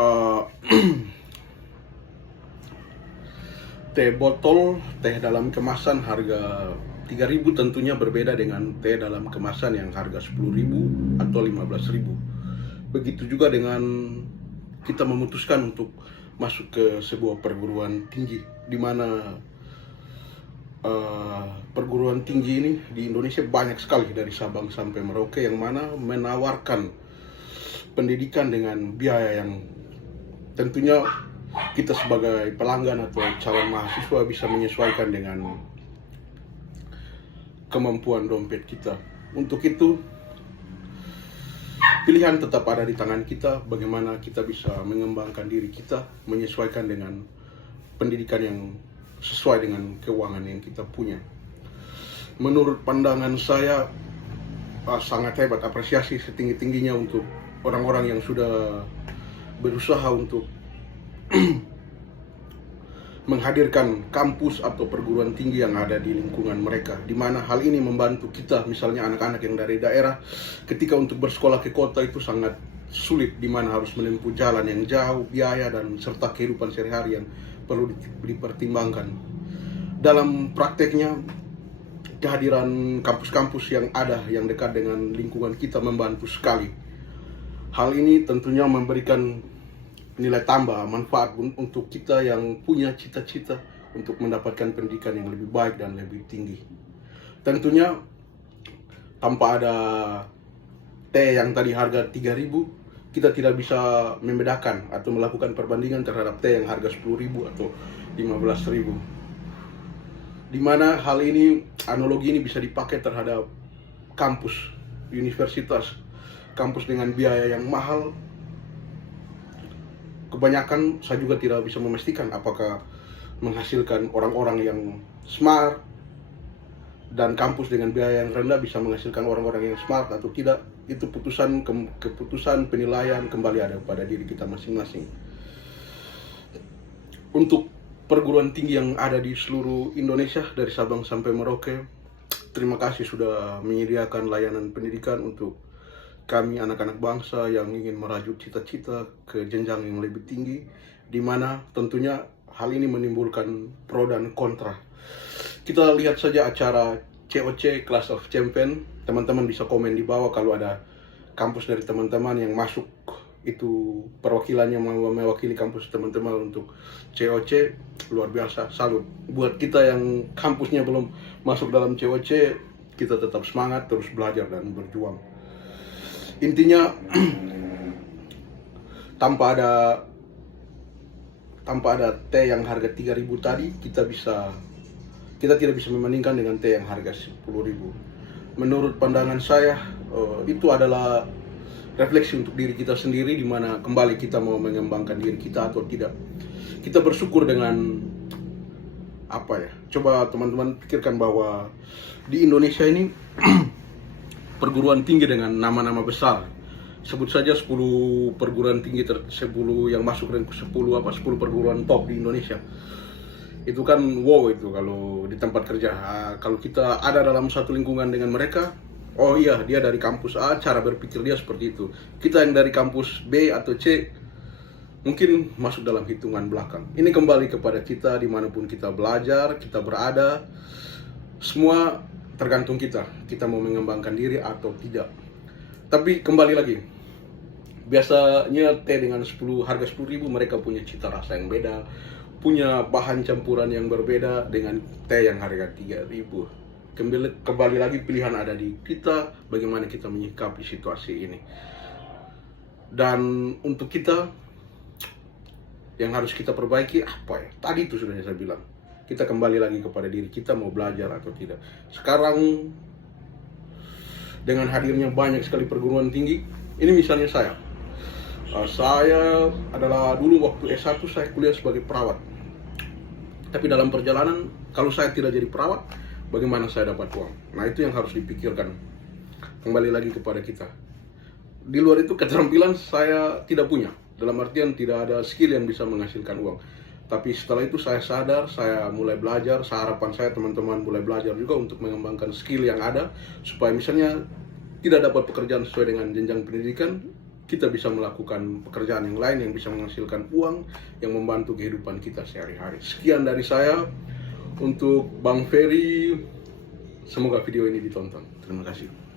Eh, Teh botol, teh dalam kemasan harga 3.000 tentunya berbeda dengan teh dalam kemasan yang harga 10.000 atau 15.000. Begitu juga dengan kita memutuskan untuk masuk ke sebuah perguruan tinggi, di mana perguruan tinggi ini di Indonesia banyak sekali dari Sabang sampai Merauke yang mana menawarkan pendidikan dengan biaya yang tentunya kita sebagai pelanggan atau calon mahasiswa bisa menyesuaikan dengan kemampuan dompet kita. Untuk itu, pilihan tetap ada di tangan kita, bagaimana kita bisa mengembangkan diri kita, menyesuaikan dengan pendidikan yang sesuai dengan keuangan yang kita punya. Menurut pandangan saya, sangat hebat, apresiasi setinggi-tingginya untuk orang-orang yang sudah berusaha untuk menghadirkan kampus atau perguruan tinggi yang ada di lingkungan mereka, di mana hal ini membantu kita, misalnya anak-anak yang dari daerah, ketika untuk bersekolah ke kota itu sangat sulit, di mana harus menempuh jalan yang jauh, biaya, dan serta kehidupan sehari-hari yang perlu dipertimbangkan. Dalam prakteknya, kehadiran kampus-kampus yang ada yang dekat dengan lingkungan kita membantu sekali. Hal ini tentunya memberikan nilai tambah, manfaat untuk kita yang punya cita-cita untuk mendapatkan pendidikan yang lebih baik dan lebih tinggi. Tentunya tanpa ada teh yang tadi harga 3.000, kita tidak bisa membedakan atau melakukan perbandingan terhadap teh yang harga 10.000 atau 15.000. Di mana hal ini, analogi ini bisa dipakai terhadap kampus, universitas, kampus dengan biaya yang mahal. Kebanyakan saya juga tidak bisa memastikan apakah menghasilkan orang-orang yang smart, dan kampus dengan biaya yang rendah bisa menghasilkan orang-orang yang smart atau tidak. Itu keputusan penilaian kembali ada pada diri kita masing-masing. Untuk perguruan tinggi yang ada di seluruh Indonesia dari Sabang sampai Merauke, terima kasih sudah menyediakan layanan pendidikan untuk kami anak-anak bangsa yang ingin merajut cita-cita ke jenjang yang lebih tinggi, di mana tentunya hal ini menimbulkan pro dan kontra. Kita lihat saja acara COC Class of Champion, teman-teman bisa komen di bawah kalau ada kampus dari teman-teman yang masuk, itu perwakilannya mewakili kampus teman-teman untuk COC, luar biasa, salut. Buat kita yang kampusnya belum masuk dalam COC, kita tetap semangat, terus belajar dan berjuang. Intinya, tanpa ada teh yang harga 3.000 tadi, kita tidak bisa membandingkan dengan teh yang harga 10.000. Menurut pandangan saya, itu adalah refleksi untuk diri kita sendiri, di mana kembali kita mau mengembangkan diri kita atau tidak. Kita bersyukur dengan coba teman-teman pikirkan bahwa di Indonesia ini perguruan tinggi dengan nama-nama besar. Sebut saja 10 perguruan tinggi 10 yang masuk rank 10 perguruan top di Indonesia. Itu kan wow, itu kalau di tempat kerja. Kalau kita ada dalam satu lingkungan dengan mereka, oh iya, dia dari kampus A, cara berpikir dia seperti itu. Kita yang dari kampus B atau C mungkin masuk dalam hitungan belakang. Ini kembali kepada kita, dimanapun kita belajar, kita berada, semua tergantung kita mau mengembangkan diri atau tidak. Tapi kembali lagi, biasanya teh dengan harga 10.000 mereka punya cita rasa yang beda, punya bahan campuran yang berbeda dengan teh yang harga 3.000. Kembali lagi, pilihan ada di kita, bagaimana kita menyikapi situasi ini. Dan untuk kita, yang harus kita perbaiki tadi itu sudah saya bilang. Kita kembali lagi kepada diri kita, mau belajar atau tidak. Sekarang dengan hadirnya banyak sekali perguruan tinggi, ini misalnya saya adalah dulu waktu S1 saya kuliah sebagai perawat. Tapi dalam perjalanan, kalau saya tidak jadi perawat, bagaimana saya dapat uang? Nah, itu yang harus dipikirkan. Kembali lagi kepada kita. Di luar itu keterampilan saya tidak punya, dalam artian tidak ada skill yang bisa menghasilkan uang. Tapi setelah itu saya sadar, saya mulai belajar. Harapan saya teman-teman mulai belajar juga untuk mengembangkan skill yang ada, supaya misalnya tidak dapat pekerjaan sesuai dengan jenjang pendidikan, kita bisa melakukan pekerjaan yang lain yang bisa menghasilkan uang yang membantu kehidupan kita sehari-hari. Sekian dari saya untuk Bang Ferry. Semoga video ini ditonton. Terima kasih.